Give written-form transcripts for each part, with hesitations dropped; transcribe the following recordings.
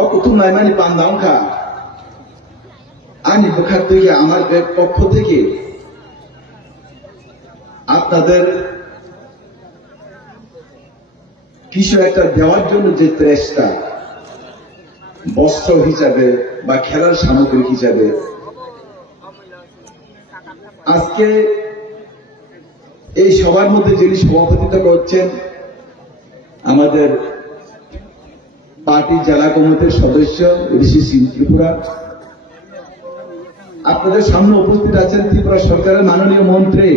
অকুতুম নাইমানি পান্দাংখা আনি বোখার থেকে আমার পক্ষ থেকে আপনাদের কিছু একটা দেওয়ার জন্য যে চেষ্টা, বস্ত্র হিসাবে বা খেলার সামগ্রী হিসাবে, আজকে এই সবার মধ্যে যিনি সভাপতিত্ব করছেন আমাদের পার্টি জেলা কমিটির সদস্য ঋষি সিং ত্রিপুরা, আপনাদের সামনে উপস্থিত আছেন ত্রিপুরা সরকারের মাননীয় মন্ত্রী,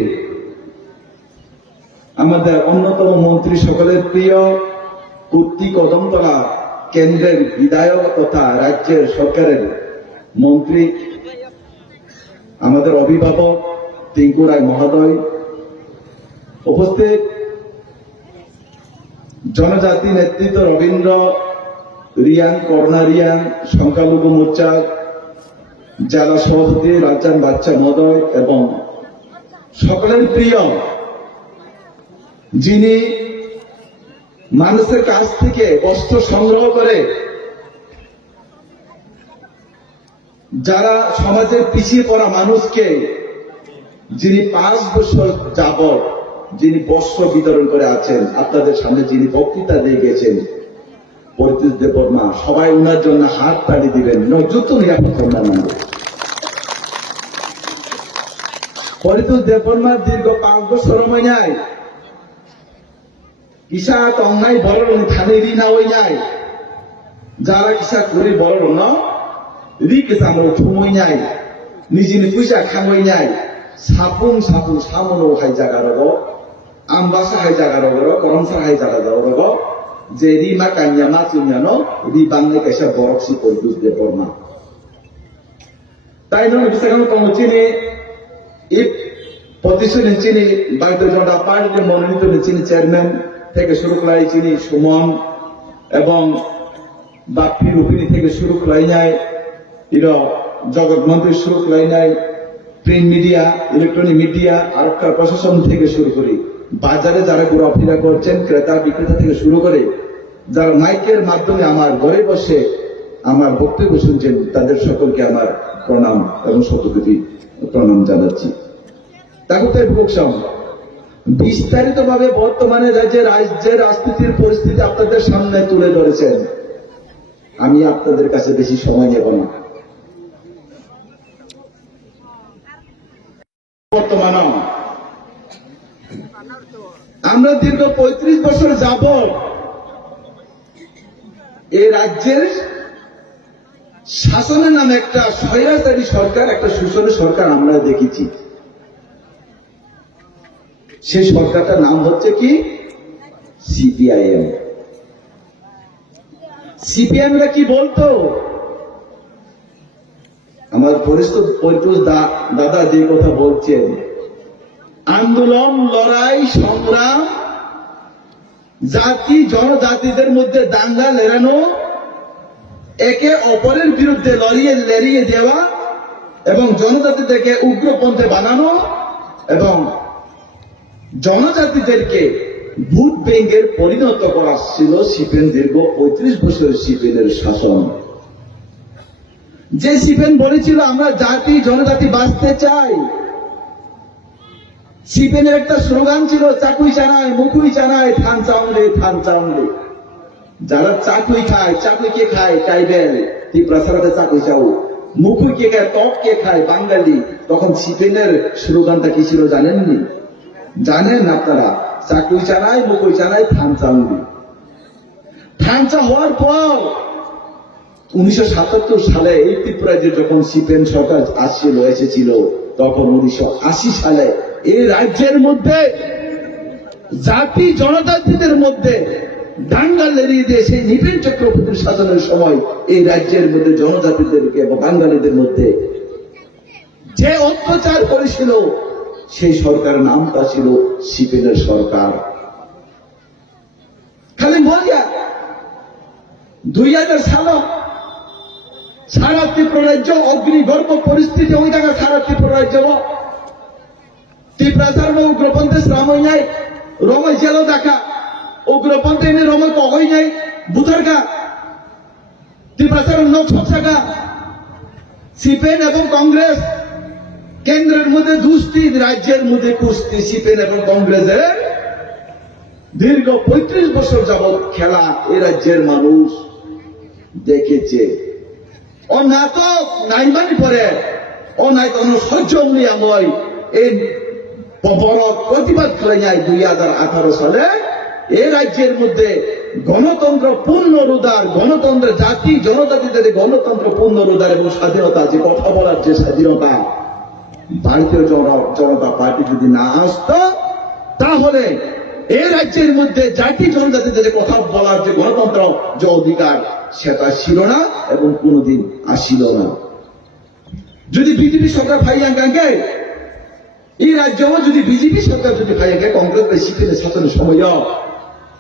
আমাদের অন্যতম মন্ত্রী, সকলের প্রিয় কুর্তি কদমতলা কেন্দ্রের বিধায়ক তথা রাজ্যের সরকারের মন্ত্রী, আমাদের অভিভাবক টিঙ্কু রায় মহোদয়, উপস্থিত জনজাতি নেতৃত্ব রবীন্দ্র রিয়াং, করোনা রিয়াং, সংখ্যালঘু মোর্চা জেলা সভাপতি রাজ্জান বাচ্চা মহোদয় এবং সকলের প্রিয় যিনি মানুষের কাছ থেকে বস্ত্র সংগ্রহ করে যারা সমাজের পিছিয়ে পড়া মানুষকে যিনি 5 বছর যাবৎ যিনি বস্ত্র বিতরণ করে আছেন, আপনাদের সামনে যিনি বক্তৃতা দিয়ে গেছেন পরিতোষ দেববর্মা, সবাই ওনার জন্য হাত তালি দিবেন। যুক্ত নিরাপদ কন্যা পরিতোষ দেববর্মা দীর্ঘ 5 বছর মহিনায় কিসা টংনাই বড় থানে রি না ওই নাই যারা কিসা করে বড় ন রি কিসা আমরা থুমই নাই নিজেনি পয়সা খামই নাই সাপুং সাপুং সামনো হাই জায়গা রব আমবাসা হাই জায়গা রব করমসা হাই জায়গা রব যে রি মা কান্যা মা চুন্যানো রি বাংলা কাইসা বরফসি পরিতোষ দেববর্মা তাই নয় বিশাখানো কমচিনি এই প্রতিষ্ঠান চিনি ভারতীয় জনতা পার্টির মনোনীত চিনি চেয়ারম্যান থেকে শুরু করে চিনি সুমন এবং বাপ্পি রূপিনী থেকে শুরু করে নাই জগৎ মন্ত্রী শুরু করে নাই প্রিন্ট মিডিয়া, ইলেকট্রনিক মিডিয়া, আরক্ষা প্রশাসন থেকে শুরু করে বাজারে যারা ঘোরাফেরা করছেন ক্রেতা বিক্রেতা থেকে শুরু করে যারা মাইকের মাধ্যমে আমার ঘরে বসে আমার বক্তব্য শুনছেন তাদের সকলকে আমার প্রণাম এবং শতকোটি প্রণাম জানাচ্ছি। তাগুতের ভোগসম বিস্তারিতভাবে বর্তমানে রাজ্যের রাজনীতির পরিস্থিতি আপনাদের সামনে তুলে ধরেছেন, আমি আপনাদের কাছে বেশি সময় নেব না। বর্তমানে আমরা দীর্ঘ 35 বছর যাবৎ এই রাজ্যের শাসনের নামে একটা স্বৈরাচারী সরকার, একটা শোষণের সরকার আমরা দেখেছি। সেই সরকারটার নাম হচ্ছে কি সিপিআইএম। সিপিআইএমরা কি বলতো, আমার পরিতোষ দাদা যে কথা বলছেন, আন্দোলন, লড়াই, সংগ্রাম, জাতি জনজাতিদের মধ্যে দাঙ্গা লেড়ানো, একে অপরের বিরুদ্ধে লড়িয়ে দেওয়া এবং জনজাতিদেরকে উগ্রপন্থে বানানো এবং জনজাতিদেরকে ভোট ব্যাংকের পরিণত করা ছিল সিপিএম দীর্ঘ 35 বছরের সিপিএমের শাসন। যে সিপিএম বলেছিল আমরা জাতি জনজাতি বাঁচতে চাই, সিপিএমের একটা স্লোগান ছিল চাকুই চানায় মুখুই চানায় থান চাউলে থান চাউলে। যারা চাকুই খায়, চাকুই কে খায় ট্রাইবেল ত্রিপুরা সারাতে চাকুই চাও, মুখুই কে খায় টক কে খায় বাঙালি। তখন সিপিএমের স্লোগানটা কি ছিল জানেননি? জানেন আপনারা? চাকুই চানায় মুখুই চানায় থান চাউলে। থানচা হওয়ার পর 1977 সালে এই ত্রিপুরায় যখন সিপিএম সরকার এসেছিল, তখন 1980 সালে এই রাজ্যের মধ্যে জাতি জনজাতিদের মধ্যে দাঙ্গা লেড়িয়ে দিয়ে সেই নৃপেন চক্রবর্তীর শাসনের সময় এই রাজ্যের মধ্যে জনজাতিদেরকে এবং বাঙালিদের মধ্যে যে অত্যাচার করেছিল, সেই সরকারের নামটা ছিল সিপিএমের সরকার। খালি বলিয়া 2000 সাল সারা ত্রিপুরা রাজ্য অগ্নিগর্ভ পরিস্থিতি ওই জায়গায় সারা ত্রিপুরা রাজ্য ত্রিপুরা উগ্রপন্থী শ্রামই নাই রময় জেলো দেখা উগ্রপন্থী রময় কগই নাই বুধারকা নির্বাচনের নকশা সিপিএম এবং কংগ্রেস কেন্দ্রের মধ্যে দুষ্টি, রাজ্যের মধ্যে কুস্তি। সিপিএম এবং কংগ্রেসের দীর্ঘ 35 বছর যাবৎ খেলা এ রাজ্যের মানুষ দেখেছে। ও না তো নাই মানি পরে ও নাই কোনো সহ্য আময় এই বড় প্রতিবাদ করে যায় 2018 সালে এই রাজ্যের মধ্যে গণতন্ত্র পুনরুদ্ধার, গণতন্ত্র জাতি জনজাতিদের গণতন্ত্র পুনরুদ্ধার এবং স্বাধীনতা, যে কথা বলার যে স্বাধীনতা, ভারতীয় জনতা পার্টি যদি না আসতো তাহলে এই রাজ্যের মধ্যে জাতি জনজাতিদের কথা বলার যে গণতন্ত্র যে অধিকার সেটা ছিল না এবং কোনোদিন আসিল না। যদি বিজেপি সরকার ভাইয়াঙ্গাকে এই রাজ্য যদি বিজেপি সরকার যদি ভাইয়াকে কংগ্রেস বা সিপিএম শাসনের সময়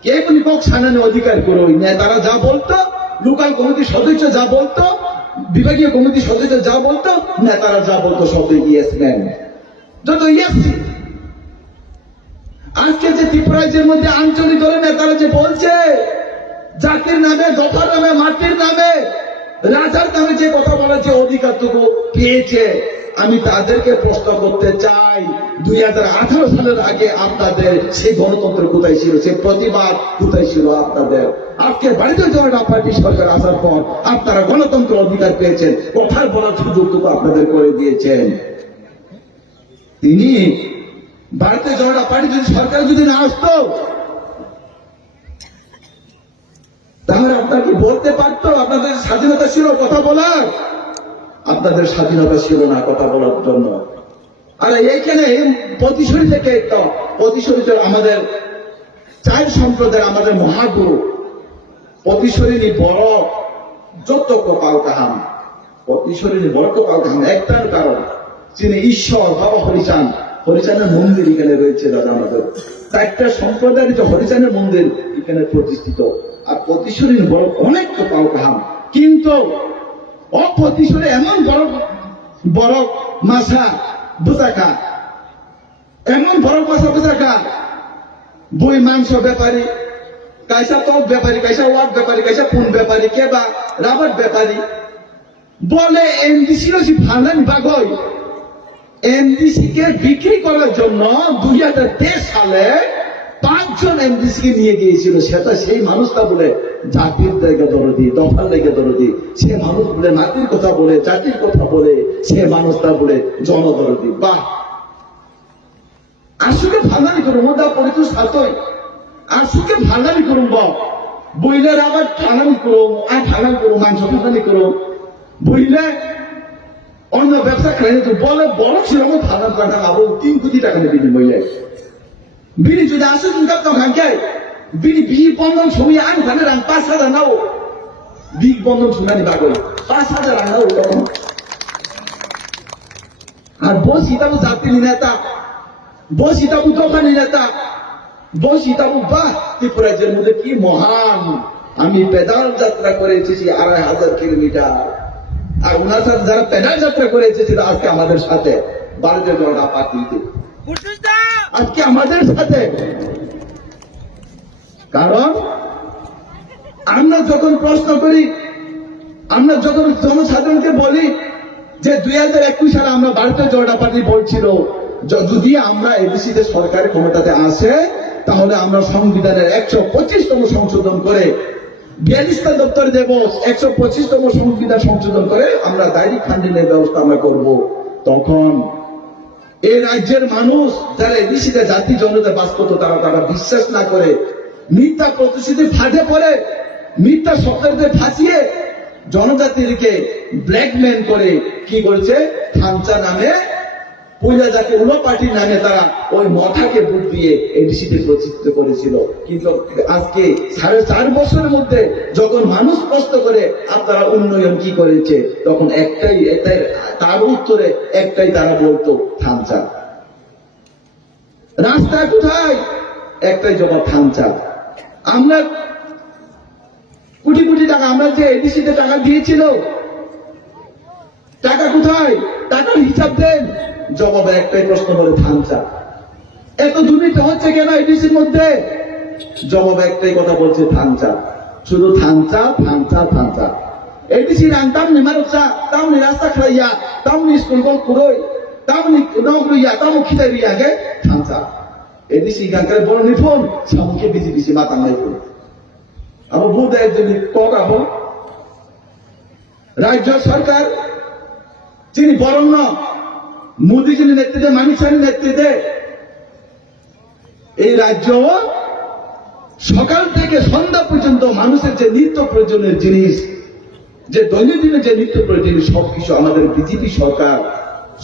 কে কোন পক্ষ সানানোর অধিকার করো, নেতারা যা বলতো, লোকাল কমিটির সদস্য যা বলতো, বিভাগীয় কমিটির সদস্য যা বলতো, নেতারা যা বলতো সব ইয়েস ম্যান, যত ইয়েস। আজকে যে ত্রিপুরাজ্যের মধ্যে আঞ্চলিক দলের নেতারা যে বলছে জাতির নামে, দফার নামে, মাটির নামে, রাজার নামে যে কথা বলার যে অধিকারটুকু পেয়েছে, আমি তাদেরকে প্রশ্ন করতে চাই 2018 সালের আগে আপনাদের সেই গণতন্ত্র কোথায় ছিল, সেই প্রতিবাদ কোথায় ছিল আপনাদের? আজকে ভারতীয় জনতা পার্টি সরকার আসার পর আপনারা গণতন্ত্র অধিকার পেয়েছেন, কথার বলার সুযোগটুকু আপনাদের করে দিয়েছেন। তিনি ভারতীয় জনতা পার্টি যদি সরকার যদি না আসতো তাহলে আপনারা কি বলতে পারতো আপনাদের স্বাধীনতা ছিল কথা বলার? আপনাদের স্বাধীনতা ছিল না কথা বলার জন্য। আর এইখানে পতিশরী থেকে পতিশরী আমাদের চার সম্প্রদায়, আমাদের মহাগুরু পতিশরী বড় যত কপাল কাহাম, পতিশরী বড় কপাল কাহাম একটার কারণ তিনি ঈশ্বর বাবা হরিচাঁদ, হরিচাঁদের মন্দির এখানে রয়েছে। দাদা আমাদের 4টা সম্প্রদায়ের যে হরিচাঁদের মন্দির এখানে প্রতিষ্ঠিত। আর পতিশরী বড় অনেক কপাল কাহাম, কিন্তু অপতিশরে এমন বড় মাছা বুচাকা, এমন বড় মাছা বুচাকা, বই মাংস ব্যাপারী, কাইসা টক ব্যাপারী, কাইসা ওয়াট ব্যাপারী, কাইসা ফোন ব্যাপারী, কে বা রাবার ব্যাপারী বলে এমডিসি ফান্ডানি বাগই এমডিসি কে বিক্রি করার জন্য 2023 সালে 5 জন এমডিসি কে নিয়ে গিয়েছিল। সেটা সেই মানুষটা বলে জাতির জায়গা দরদি, দফার লেগে দরদি, সে মানুষ বলে নাতির কথা বলে, জাতির কথা বলে, সে মানুষটা বলে জনদরদি। বাহ, আসুকে ভান্ডারি করুম দা পরিচয় সাতই, আসুকে ভান্ডারি করুম বইলের আবার ঠানানি করুম, আর ঠানানি করুম, মাংস ঠানানি করুম, বইলে অন্য ব্যবসা খাইলে তো বলে বড় ছিল ভান্ডার পাঠা আবার 3 কোটি টাকা নেবে বইলে বিনি যদি আসে তুমি কাপ্তাম খানকে বিনি বিহি বন্ধন ছবি আন খানে রাং 5,000 নাও বিগ বন্ধন শুনানি বাগল 5,000 রাং নাও তখন। আর বসিতাবু জাতির নেতা, বসিতাবু দোকানি নেতা, বসিতাবু বাহ ত্রিপুরাজ্যের মধ্যে কি মহান। আমি পেদাল যাত্রা করে এসেছি 2,500 কিলোমিটার, আর ওনার সাথে যারা পেদাল যাত্রা করে এসেছিল আজকে আমাদের সাথে ভারতীয় জনতা পার্টিতে, আজকে আমাদের সাথে। কারণ আমরা যখন প্রশ্ন করি, আমরা যখন জনসাধারণকে বলি যে 2021 সালে আমরা ভারতীয় জনতা পার্টি বলছিল যদি আমরা এবিসিতে সরকারের ক্ষমতাতে আসে তাহলে আমরা সংবিধানের 125তম সংশোধন করে 42টা দপ্তর দেব, 125তম সংবিধান সংশোধন করে আমরা ডাইরেক্ট ফান্ডিংয়ের ব্যবস্থা আমরা করব। তখন এই রাজ্যের মানুষ যারা এবিসিতে জাতি জনতা বাস করতো তারা বিশ্বাস না করে মিথ্যা প্রতিশ্রুতি ফাঁদে পড়ে, মিথ্যা স্বপ্নদের ফাঁসিয়ে জনজাতিকে ব্ল্যাকমেল করে কি করেছে, থামচা নামে পূজা জাতি উলো পার্টির নামে তারা ওই মথাকে ভোট দিয়ে এডিসিতে প্রতিষ্ঠিত করেছিল। কিন্তু আজকে 4.5 বছরের মধ্যে যখন মানুষ প্রশ্ন করে আপনারা উন্নয়ন কি করেছে, তখন একটাই তার উত্তরে একটাই তারা বলতো থামচা। রাস্তা কোথায়, একটাই জবাব থামচা। আমরা কোটি কোটি টাকা আমরা যে এডিসিতে টাকা দিয়েছিল, টাকা কোথায়, টাকার হিসাব দেন, জবাবে একটাই প্রশ্ন বলে থামচা। এত দুর্নীতি হচ্ছে কেন এডিসির মধ্যে, জবাবে একটাই কথা বলছে থামচা, শুধু থামচা থামচা থামচা। এডিসি রান তামনি মারুকসা তামনি রাস্তা খাইয়া তামনি স্কুল কল কুরই তামনি নগরুইয়া তামু খিতাই রিয়াগে থামসা এডিসি গাঙ্কারে বড় নিফুন সামুকে বিজি বিজি মাতাং নাইফুন আবো বুদায় যদি কগা হো রাজ্য সরকার যিনি বরণ্য মোদীজির নেতৃত্বে মানিক সাহেবের নেতৃত্বে এই রাজ্য সকাল থেকে সন্ধ্যা পর্যন্ত মানুষের যে নিত্য প্রয়োজনের জিনিস যে দৈনন্দিন যে নিত্য প্রয়োজনীয় সবকিছু আমাদের বিজেপি সরকার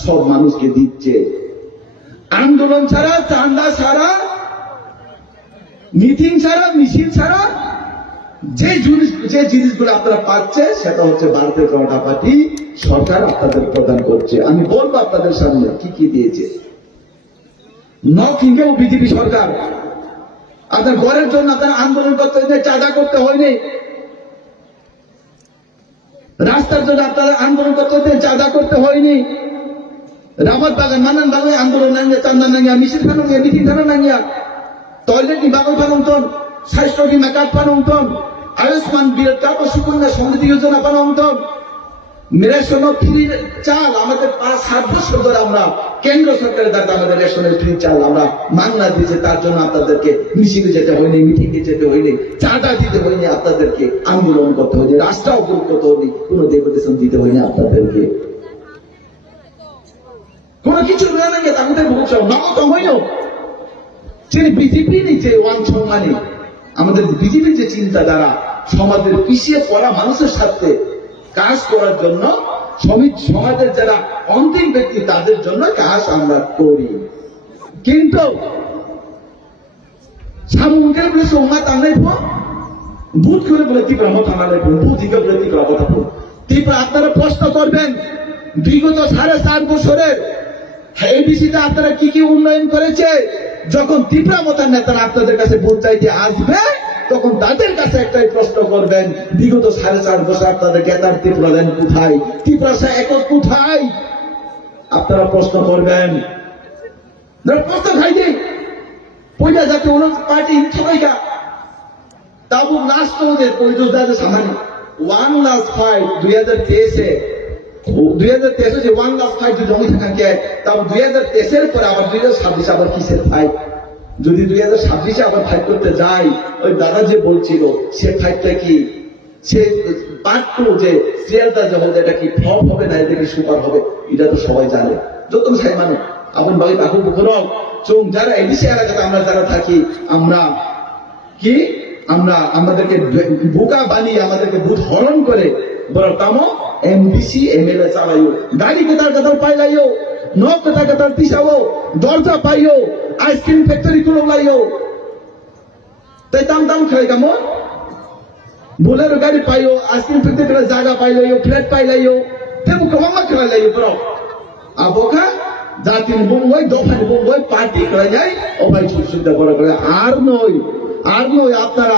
সব মানুষকে দিচ্ছে আন্দোলন ছাড়া চান্দা ছাড়া মিটিং ছাড়া মিছিল ছাড়া যে জিনিসগুলো আপনারা পাচ্ছে সেটা হচ্ছে ভারতীয় জনতা পার্টি সরকার আপনাদের প্রদান করছে। আমি বলবো আপনাদের সামনে কি কি দিয়েছে। নকিংকেও বিজেপি সরকার আপনার ঘরের জন্য আপনারা আন্দোলন করতে হয়নি, চাঁদা করতে হয়নি, রাস্তার জন্য আপনারা আন্দোলন করতে হয়নি, চাঁদা করতে হয়নি, রামত বাগান মানান বাগান আন্দোলন নাঙ্গিয়া চান্দা নাঙ্গিয়া মিছিল ফানুঙ্গিয়া মিটিং ফানো নাঙ্গিয়া টয়লেট কি বাগান ফানুংতন স্বাস্থ্য বিমা কার্ড ফানুংতন আয়ুষ্মান বিরত সুকন্যা সমৃদ্ধি যোজনা ফানুংতন রেশন ফ্রি চাল আমাদের 5-7 বছর ধরে আমরা কেন্দ্র সরকারের দ্বারা আমাদের রেশনের ফ্রি চাল আমরা মাংনা দিয়েছে। তার জন্য আপনাদেরকে মিছিলে যেতে হয়নি, মিটিংয়ে যেতে হয়নি, চাঁদা দিতে হয়নি, আপনাদেরকে আন্দোলন করতে হয়নি, রাস্তা অবরোধ করতে হয়নি, কোন ডেপুটেশন দিতে হয়নি আপনাদেরকে, কোন কিছু নাকি তাদের ভূষণ নগদ হইল। যিনি বিজেপি নিচে ওয়ান সম্মানী আমাদের বিজেপির যে চিন্তাধারা সমাজের পিছিয়ে পড়া মানুষের সাথে কাজ করার জন্য সমাজের যারা অন্তিম ব্যক্তি তাদের জন্য কাজ আমরা করি, কিন্তু সামুদ্রের বলে সোমা টানাই বুধ করে বলে তীব্র মত আনালে বুধিকে বলে তীব্র কথা তীব্র আপনারা প্রশ্ন করবেন বিগত 4.5 বছরের এডিসিতে আপনারা কি কি উন্নয়ন করেছে। যখন তীব্রা মতার নেতারা আপনাদের কাছে ভোট চাইতে আসবে তখন তাদের কাছে একটাই প্রশ্ন করবেন, বিগত 4.5 বছর আপনাদের গেতার তীব্রা দেন কোথায়, তীব্রা একক কোথায়, আপনারা প্রশ্ন করবেন। প্রশ্ন খাইনি পয়লা জাতীয় পার্টি সবাইকা তাবুক লাস্ট ওদের পরিযোদ্ধাদের সামনে 1 লাখ ফাইট 2023-এ 2023 যে 1 লাখ ফাইট যদি জমি থাকা কে তাও 2023-এর পরে আবার 2026 আবার কিসের ফাইট, যদি 2026-এ আবার ফাইট করতে যাই ওই দাদা যে বলছিল সে ফাইটটা কি সে পার্ট 2 যে সিরিয়ালটা যে হবে এটা কি ফ্লপ হবে না এটা কি সুপার হবে এটা তো সবাই জানে। যত সাই মানে আপন ভাই কাকু পুকুরক চোখ যারা এডিসি এলাকাতে আমরা যারা থাকি আমরা কি আমরা আমাদেরকে বোকা বানিয়ে আমাদেরকে বুধ হরণ করে বড় তামো এমবিসি এমএলএ চালাইও গাড়ি কোথার কোথাও পাইলাইও নখ কোথার কোথাও পিছাবো দরজা পাইও আইসক্রিম ফ্যাক্টরি গুলো লাইও তাই দাম দাম খাই কামো বোলেরো গাড়ি পাইও আইসক্রিম ফ্যাক্টরি জায়গা পাইলাইও ফ্ল্যাট পাইলাইও তেমন কমামা খেলাইও বড় আবোকা জাতির বঙ্গই দফার বঙ্গই পার্টি করে যায় ও ভাই সুবিধা বড় করে আর নয় আপনারা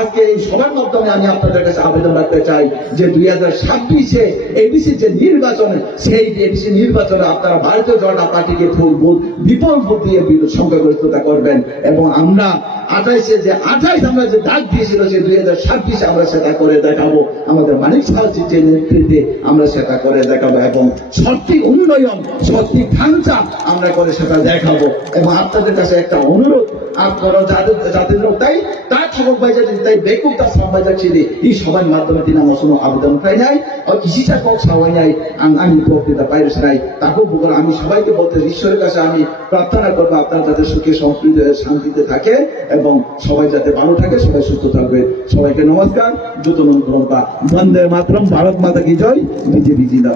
আজকে এই সবার মাধ্যমে আমি আপনাদের কাছে আবেদন রাখতে চাই যে 2026-এ এডিসি যে নির্বাচন সেই এডিসি নির্বাচনে আপনারা ভারতীয় জনতা পার্টিকে বিপুল ভোট দিয়ে সংখ্যাগরিষ্ঠতা করবেন এবং আমরা 28 আমরা যে ডাক দিয়েছিল যে 2026-এ আমরা সেটা করে দেখাবো, আমাদের মানিক সাহায্যের যে নেতৃত্বে আমরা সেটা করে দেখাবো এবং সঠিক উন্নয়ন সঠিক ঢাঞ্চা আমরা করে সেটা দেখাবো। এবং আপনাদের কাছে একটা অনুরোধ, আপনারা যাদের তাই তার ঠক বাইজা তাই বেকুব তার সবাইজা ছিলি এই সবার মাধ্যমে তিনি আমার কোনো আবেদন পাই নাই ও কৃষিটা কক সবাই নাই আমি বক্তৃতা পাইরেছি নাই তাকেও বলবো। আমি সবাইকে বলতে ঈশ্বরের কাছে আমি প্রার্থনা করবো আপনারা যাতে সুখে সম্প্রীতি শান্তিতে থাকে এবং সবাই যাতে ভালো থাকে, সবাই সুস্থ থাকবে। সবাইকে নমস্কার, দ্রুত নমস্কার, বন্দে মাতরম, ভারত মাতা কি জয়, বিজেপি জিন্দাবাদ।